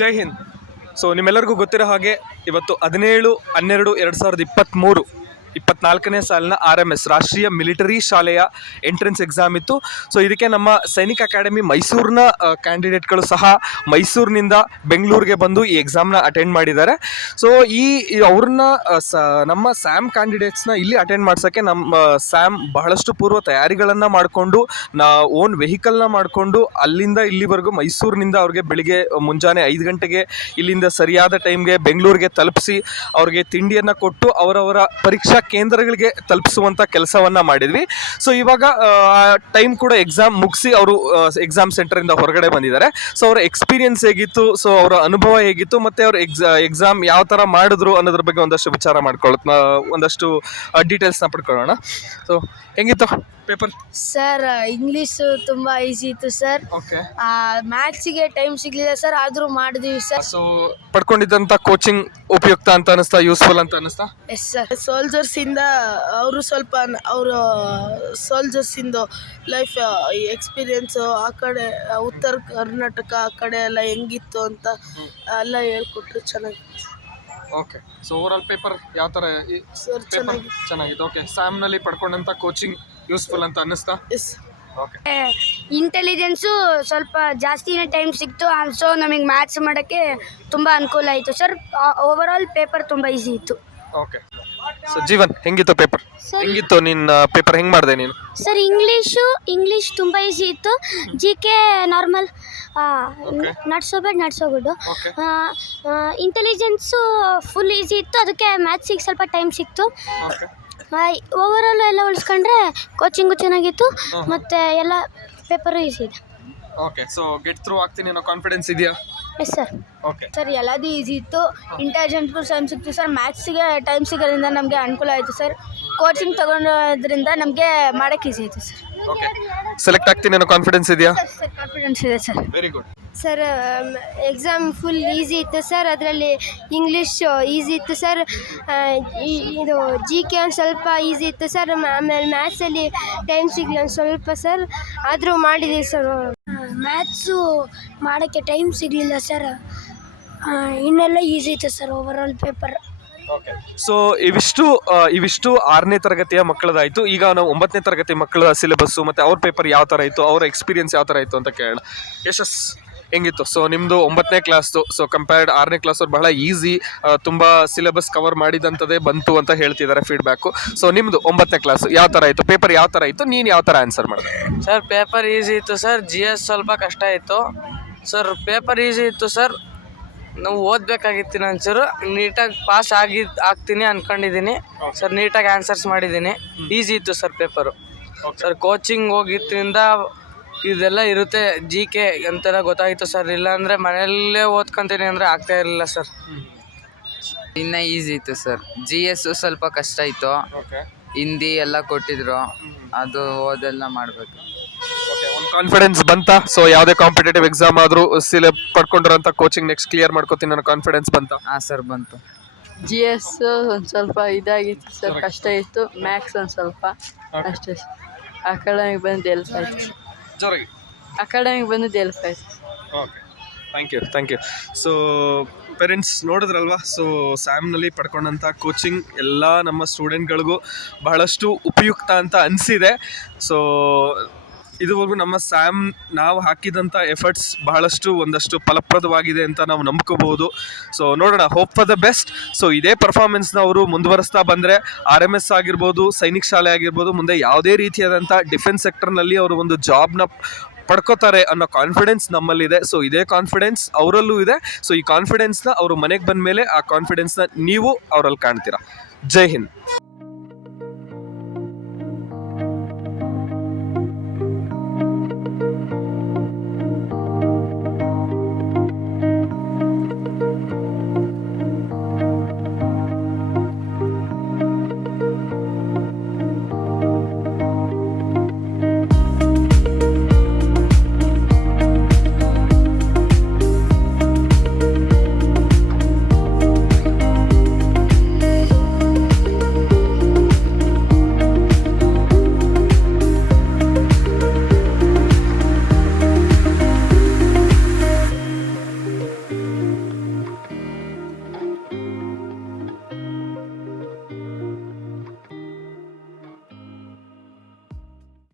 ಜೈ Hind. So ನಿಮ್ಮೆಲ್ಲರಿಗೂ ಗೊತ್ತಿರೋ ಹಾಗೆ ಇವತ್ತು 17/12/2023 24ನೇ ಸಾಲಿನ RMS ರಾಷ್ಟ್ರೀಯ ಮಿಲಿಟರಿ ಶಾಲೆಯ ಎಂಟ್ರೆನ್ಸ್ ಎಕ್ಸಾಮ್ ಇತ್ತು. ಸೊ ಇದಕ್ಕೆ ನಮ್ಮ ಸೈನಿಕ ಅಕಾಡೆಮಿ ಮೈಸೂರಿನ ಕ್ಯಾಂಡಿಡೇಟ್ಗಳು ಸಹ ಮೈಸೂರಿನಿಂದ ಬೆಂಗಳೂರಿಗೆ ಬಂದು ಈ ಎಕ್ಸಾಮ್ನ ಅಟೆಂಡ್ ಮಾಡಿದ್ದಾರೆ. ಸೊ ಅವ್ರನ್ನ ನಮ್ಮ ಸ್ಯಾಮ್ ಕ್ಯಾಂಡಿಡೇಟ್ಸ್ನ ಇಲ್ಲಿ ಅಟೆಂಡ್ ಮಾಡ್ಸೋಕ್ಕೆ ನಮ್ಮ ಸ್ಯಾಮ್ ಬಹಳಷ್ಟು ಪೂರ್ವ ತಯಾರಿಗಳನ್ನು ಮಾಡಿಕೊಂಡು ಓನ್ ವೆಹಿಕಲ್ನ ಮಾಡಿಕೊಂಡು ಅಲ್ಲಿಂದ ಇಲ್ಲಿವರೆಗೂ ಮೈಸೂರಿನಿಂದ ಅವ್ರಿಗೆ ಬೆಳಿಗ್ಗೆ ಮುಂಜಾನೆ 5 ಗಂಟೆಗೆ ಇಲ್ಲಿಂದ ಸರಿಯಾದ ಟೈಮ್ಗೆ ಬೆಂಗಳೂರಿಗೆ ತಲುಪಿಸಿ ಅವ್ರಿಗೆ ತಿಂಡಿಯನ್ನು ಕೊಟ್ಟು ಅವರವರ ಪರೀಕ್ಷಾ ಕೇಂದ್ರಗಳಿಗೆ ತಲುಪಿಸುವಂಥ ಕೆಲಸವನ್ನು ಮಾಡಿದ್ವಿ. ಸೊ ಇವಾಗ ಟೈಮ್ ಕೂಡ ಎಕ್ಸಾಮ್ ಮುಗಿಸಿ ಅವರು ಎಕ್ಸಾಮ್ ಸೆಂಟರಿಂದ ಹೊರಗಡೆ ಬಂದಿದ್ದಾರೆ. ಸೊ ಅವರ ಎಕ್ಸ್ಪೀರಿಯನ್ಸ್ ಹೇಗಿತ್ತು, ಸೊ ಅವರ ಅನುಭವ ಹೇಗಿತ್ತು, ಮತ್ತು ಅವ್ರ ಎಕ್ಸಾಮ್ ಯಾವ ಥರ ಮಾಡಿದ್ರು ಅನ್ನೋದ್ರ ಬಗ್ಗೆ ಒಂದಷ್ಟು ವಿಚಾರ ಒಂದಷ್ಟು ಡೀಟೇಲ್ಸ್ನ ಪಡ್ಕೊಳ್ಳೋಣ. ಸೊ ಹೆಂಗಿತ್ತು ಪೇಪರ್? ಸರ್ ಇಂಗ್ಲೀಷು ತುಂಬ ಈಸಿ ಇತ್ತು ಸರ್. ಓಕೆ. ಮ್ಯಾಥ್ಸಿಗೆ ಟೈಮ್ ಸಿಗಲಿಲ್ಲ ಸರ್, ಆದರೂ ಮಾಡಿದ್ವಿ ಸರ್. ಸೊ ಪಡ್ಕೊಂಡಿದ್ದಂಥ ಕೋಚಿಂಗ್ ಉಪಯುಕ್ತ ಅಂತ ಅನಿಸ್ತಾ, ಯೂಸ್ಫುಲ್ ಅಂತ ಅನಿಸ್ತಾ? Yes sir. ಸೋಲ್ಜರ್ಸಿಂದ ಅವರು ಸ್ವಲ್ಪ ಅವರು ಸೋಲ್ಜರ್ಸಿಂದು ಲೈಫ್ ಎಕ್ಸ್ಪೀರಿಯನ್ಸು ಆ ಕಡೆ ಉತ್ತರ ಕರ್ನಾಟಕ ಆ ಕಡೆ ಎಲ್ಲ ಹೆಂಗಿತ್ತು ಅಂತ ಎಲ್ಲ ಹೇಳ್ಕೊಟ್ರು. ಚೆನ್ನಾಗಿ. ಓಕೆ. ಸೊ ಓವರಾಲ್ ಪೇಪರ್ ಯಾವ ಥರ ಸರ್? ಚೆನ್ನಾಗಿತ್ತು. ಓಕೆ. ಸ್ಯಾಮ್ನಲ್ಲಿ ಪಡ್ಕೊಂಡಂಥ ಕೋಚಿಂಗ್ ಯೂಸ್ಫುಲ್ ಅಂತ ಅನ್ನಿಸ್ತಾ? ಎಸ್. ಓಕೆ. ಇಂಟೆಲಿಜೆನ್ಸು ಸ್ವಲ್ಪ ಜಾಸ್ತಿನೇ ಟೈಮ್ ಸಿಕ್ತು. ಸೊ ನಮಗೆ ಮ್ಯಾಥ್ಸ್ ಮಾಡೋಕ್ಕೆ ತುಂಬ ಅನುಕೂಲ ಆಯಿತು ಸರ್. ಓವರಾಲ್ ಪೇಪರ್ ತುಂಬ ಈಸಿ ಇತ್ತು. ಓಕೆ. ಸೊ ಜೀವನ್, ಹೆಂಗಿತ್ತು ಪೇಪರ್? ಹೆಂಗಿತ್ತು ನಿನ್ನ ಪೇಪರ್? ಹೆಂಗೆ ಮಾಡಿದೆ ನೀನು? ಸರ್ ಇಂಗ್ಲೀಷ್ ತುಂಬ ಈಸಿ ಇತ್ತು. GK ನಾರ್ಮಲ್, ನಡ್ಸೋಗುಡ್ಡು. ಇಂಟೆಲಿಜೆನ್ಸು ಫುಲ್ ಈಸಿ ಇತ್ತು, ಅದಕ್ಕೆ ಮ್ಯಾಥ್ಸಿಗೆ ಸ್ವಲ್ಪ ಟೈಮ್ ಸಿಕ್ತು. ಓವರಾಲ್ ಎಲ್ಲ ಉಳಿಸ್ಕೊಂಡ್ರೆ ಕೋಚಿಂಗು ಚೆನ್ನಾಗಿತ್ತು ಮತ್ತು ಎಲ್ಲ ಪೇಪರು ಈಸಿ ಇದೆ. ಓಕೆ. ಸೊ ಗೆಟ್ ಥ್ರೂ ಆಗ್ತೀನಿ ಅನ್ನೋ ಕಾನ್ಫಿಡೆನ್ಸ್ ಇದೆಯಾ? Yes sir. ಓಕೆ. ಸರ್ ಎಲ್ಲದೂ ಈಸಿ ಇತ್ತು. ಇಂಟೆಲಿಜೆನ್ಸ್ಗೂ ಟೈಮ್ ಸಿಕ್ತು ಸರ್. ಮ್ಯಾಥ್ಸಿಗೆ ಟೈಮ್ ಸಿಗೋದ್ರಿಂದ ನಮಗೆ ಅನುಕೂಲ ಆಯಿತು ಸರ್. ಕೋಚಿಂಗ್ ತೊಗೊಂಡ್ರಿಂದ ನಮಗೆ ಮಾಡೋಕ್ಕೆ ಈಸಿ ಆಯಿತು ಸರ್. ಓಕೆ. ಸೆಲೆಕ್ಟ್ ಆಗ್ತೀನಿ ಅನ್ನೋ ಕಾನ್ಫಿಡೆನ್ಸ್ ಇದೆಯಾ? ಸರ್ ಕಾನ್ಫಿಡೆನ್ಸ್ ಇದೆ sir. Very good. Sir exam full easy ಇತ್ತು ಸರ್. ಅದರಲ್ಲಿ ಇಂಗ್ಲೀಷ್ ಈಸಿ ಇತ್ತು ಸರ್. ಇದು GK ಒಂದು ಸ್ವಲ್ಪ ಈಸಿ ಇತ್ತು ಸರ್. ಆಮೇಲೆ ಮ್ಯಾಥ್ಸಲ್ಲಿ ಟೈಮ್ ಸಿಗಲಿಲ್ಲ ಸ್ವಲ್ಪ ಸರ್, ಆದರೂ ಮಾಡಿದ್ದೀವಿ ಸರ್. ಮ್ಯಾಥ್ಸು ಮಾಡೋಕ್ಕೆ ಟೈಮ್ ಸಿಗಲಿಲ್ಲ ಸರ್. ಇನ್ನೆಲ್ಲ ಈಸಿ ಇತ್ತು sir overall paper. Okay. So ಇವಿಷ್ಟು 6ನೇ ತರಗತಿಯ ಮಕ್ಕಳದಾಯಿತು. ಈಗ ನಾವು 9ನೇ ತರಗತಿ ಮಕ್ಕಳ ಸಿಲೆಬಸ್ಸು ಮತ್ತು ಅವ್ರ ಪೇಪರ್ ಯಾವ ಥರ ಇತ್ತು, ಅವ್ರ ಎಕ್ಸ್ಪೀರಿಯನ್ಸ್ ಯಾವ ಥರ ಇತ್ತು ಅಂತ ಕೇಳೋಣ. ಯಶಸ್, ಹೆಂಗಿತ್ತು? ಸೊ ನಿಮ್ಮದು 9ನೇ ಕ್ಲಾಸ್ದು. ಸೊ ಕಂಪೇರ್ಡ್ 6ನೇ ಕ್ಲಾಸ್ ಅವ್ರು ಬಹಳ ಈಸಿ, ತುಂಬ ಸಿಲೆಬಸ್ ಕವರ್ ಮಾಡಿದಂಥದ್ದೇ ಬಂತು ಅಂತ ಹೇಳ್ತಿದ್ದಾರೆ ಫೀಡ್ಬ್ಯಾಕು. ಸೊ ನಿಮ್ಮದು 9ನೇ ಕ್ಲಾಸ್ ಯಾವ ಥರ ಇತ್ತು? ಪೇಪರ್ ಯಾವ ಥರ ಇತ್ತು? ನೀನು ಯಾವ ಥರ ಆನ್ಸರ್ ಮಾಡಿದೆ? ಸರ್ ಪೇಪರ್ ಈಸಿ ಇತ್ತು ಸರ್. GS ಸ್ವಲ್ಪ ಕಷ್ಟ ಇತ್ತು ಸರ್. ಪೇಪರ್ ಈಸಿ ಇತ್ತು ಸರ್. ನಾವು ಓದಬೇಕಾಗಿತ್ತು ಒಂಚೂರು. ನೀಟಾಗಿ ಪಾಸ್ ಆಗ್ತೀನಿ ಅಂದ್ಕೊಂಡಿದ್ದೀನಿ ಸರ್. ನೀಟಾಗಿ ಆನ್ಸರ್ಸ್ ಮಾಡಿದ್ದೀನಿ. ಈಸಿ ಇತ್ತು ಸರ್ ಪೇಪರು. ಸರ್ ಕೋಚಿಂಗ್ ಹೋಗಿದ್ದರಿಂದ ಇದೆಲ್ಲ ಇರುತ್ತೆ GK ಅಂತೆಲ್ಲ ಗೊತ್ತಾಗಿತ್ತು ಸರ್. ಇಲ್ಲಾಂದರೆ ಮನೆಯಲ್ಲೇ ಓದ್ಕೊತೀನಿ ಅಂದರೆ ಆಗ್ತಾ ಇರಲಿಲ್ಲ ಸರ್. ಇನ್ನು ಈಸಿ ಇತ್ತು ಸರ್. GS ಸ್ವಲ್ಪ ಕಷ್ಟ ಇತ್ತು. ಹಿಂದಿ ಎಲ್ಲ ಕೊಟ್ಟಿದ್ರು, ಅದು ಓದೆಲ್ಲ ಮಾಡಬೇಕು. ಒಂದು ಕಾನ್ಫಿಡೆನ್ಸ್ ಬಂತಾ? ಸೊ ಯಾವುದೇ ಕಾಂಪಿಟೇಟಿವ್ ಎಕ್ಸಾಮ್ ಆದರೂ ಪಡ್ಕೊಂಡಿರೋಂಥ ಕೋಚಿಂಗ್ ನೆಕ್ಸ್ಟ್ ಕ್ಲಿಯರ್ ಮಾಡ್ಕೋತೀನಿ ಅನ್ನೋ ಕಾನ್ಫಿಡೆನ್ಸ್ ಬಂತಾ? ಹಾಂ ಸರ್, ಬಂತು. GS ಒಂದು ಸ್ವಲ್ಪ ಇದಾಗಿತ್ತು ಸರ್, ಕಷ್ಟ ಇತ್ತು. ಮ್ಯಾಥ್ಸ್ ಒಂದು ಸ್ವಲ್ಪ ಅಷ್ಟೇ. ಅಕಾಡೆಮಿಗೆ ಬಂದು ಹೆಲ್ಪ್ ಆಯಿತು. ಜೋರಾಗಿ ಅಕಾಡೆಮಿಗೆ ಬಂದಿದ್ದು ಹೆಲ್ಪ್ ಆಯಿತು. Okay. Thank you. So parents ನೋಡಿದ್ರಲ್ವಾ? ಸೊ ಸ್ಯಾಮ್ನಲ್ಲಿ ಪಡ್ಕೊಂಡಂಥ ಕೋಚಿಂಗ್ ಎಲ್ಲ ನಮ್ಮ ಸ್ಟೂಡೆಂಟ್ಗಳಿಗೂ ಬಹಳಷ್ಟು ಉಪಯುಕ್ತ ಅಂತ ಅನಿಸಿದೆ. ಸೊ ಇದುವರೆಗೂ ನಮ್ಮ ಸ್ಯಾಮ್ ನಾವು ಹಾಕಿದಂಥ ಎಫರ್ಟ್ಸ್ ಬಹಳಷ್ಟು ಒಂದಷ್ಟು ಫಲಪ್ರದವಾಗಿದೆ ಅಂತ ನಾವು ನಂಬ್ಕೋಬಹುದು. ಸೊ ನೋಡೋಣ, hope for the best. So ಇದೇ ಪರ್ಫಾರ್ಮೆನ್ಸ್ನ ಅವರು ಮುಂದುವರಿಸ್ತಾ ಬಂದರೆ RMS ಆಗಿರ್ಬೋದು, ಸೈನಿಕ್ ಶಾಲೆ ಆಗಿರ್ಬೋದು, ಮುಂದೆ ಯಾವುದೇ ರೀತಿಯಾದಂಥ ಡಿಫೆನ್ಸ್ ಸೆಕ್ಟರ್ನಲ್ಲಿ ಅವರು ಒಂದು ಜಾಬ್ನ ಪಡ್ಕೋತಾರೆ ಅನ್ನೋ ಕಾನ್ಫಿಡೆನ್ಸ್ ನಮ್ಮಲ್ಲಿದೆ. ಸೊ ಇದೇ ಕಾನ್ಫಿಡೆನ್ಸ್ ಅವರಲ್ಲೂ ಇದೆ. ಸೊ ಈ ಕಾನ್ಫಿಡೆನ್ಸ್ನ ಅವರು ಮನೆಗೆ ಬಂದ ಮೇಲೆ ಆ ಕಾನ್ಫಿಡೆನ್ಸ್ನ ನೀವು ಅವರಲ್ಲಿ ಕಾಣ್ತೀರಾ. ಜೈ ಹಿಂದ್.